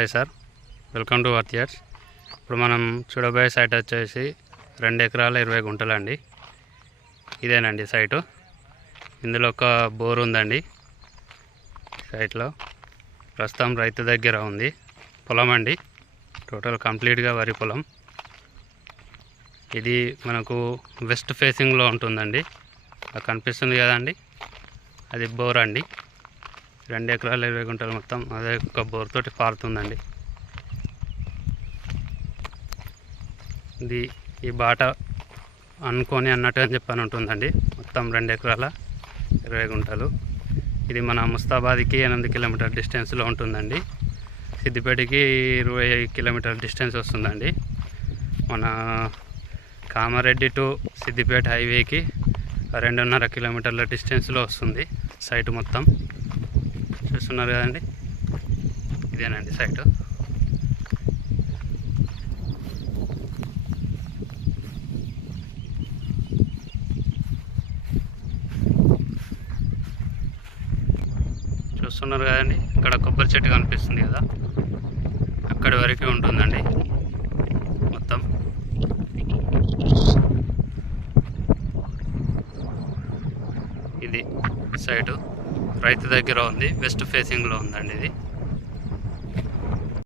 Hi sir, welcome to worthiers. ఇప్పుడు మనం చూడబోయే సైట్ వచ్చేసి 2 ఎకరాల 20 గుంటలు అండి. ఇదేనండి సైటు. ఇందులో ఒక బోర్ ఉందండి. సైట్లో ప్రస్తుతం రైతు దగ్గర ఉంది. పొలం అండి, టోటల్ కంప్లీట్గా వరి పొలం. ఇది మనకు వెస్ట్ ఫేసింగ్లో ఉంటుందండి. అది కనిపిస్తుంది కదండి, అది బోర్ అండి. 2 ఎకరాల 20 గుంటలు మొత్తం అదే ఒక బోర్ తోటి పారుతుందండి. ఇది ఈ బాట అనుకొని అన్నట్టుగా చెప్పని ఉంటుందండి. మొత్తం 2 ఎకరాల 20 గుంటలు. ఇది మన ముస్తాబాద్కి 8 కిలోమీటర్ డిస్టెన్స్లో ఉంటుందండి. సిద్దిపేటకి 20 కిలోమీటర్ డిస్టెన్స్ వస్తుందండి. మన కామారెడ్డి టు సిద్దిపేట హైవేకి 2.5 కిలోమీటర్ల డిస్టెన్స్లో వస్తుంది సైటు మొత్తం. చూస్తున్నారు కదండి, ఇదేనండి సైటు. చూస్తున్నారు కదండి, ఇక్కడ కొబ్బరి చెట్టు కనిపిస్తుంది కదా, అక్కడి వరకే ఉంటుందండి మొత్తం. ఇది సైటు రైతు దగ్గర ఉంది, వెస్ట్ ఫేసింగ్లో ఉందండి ఇది.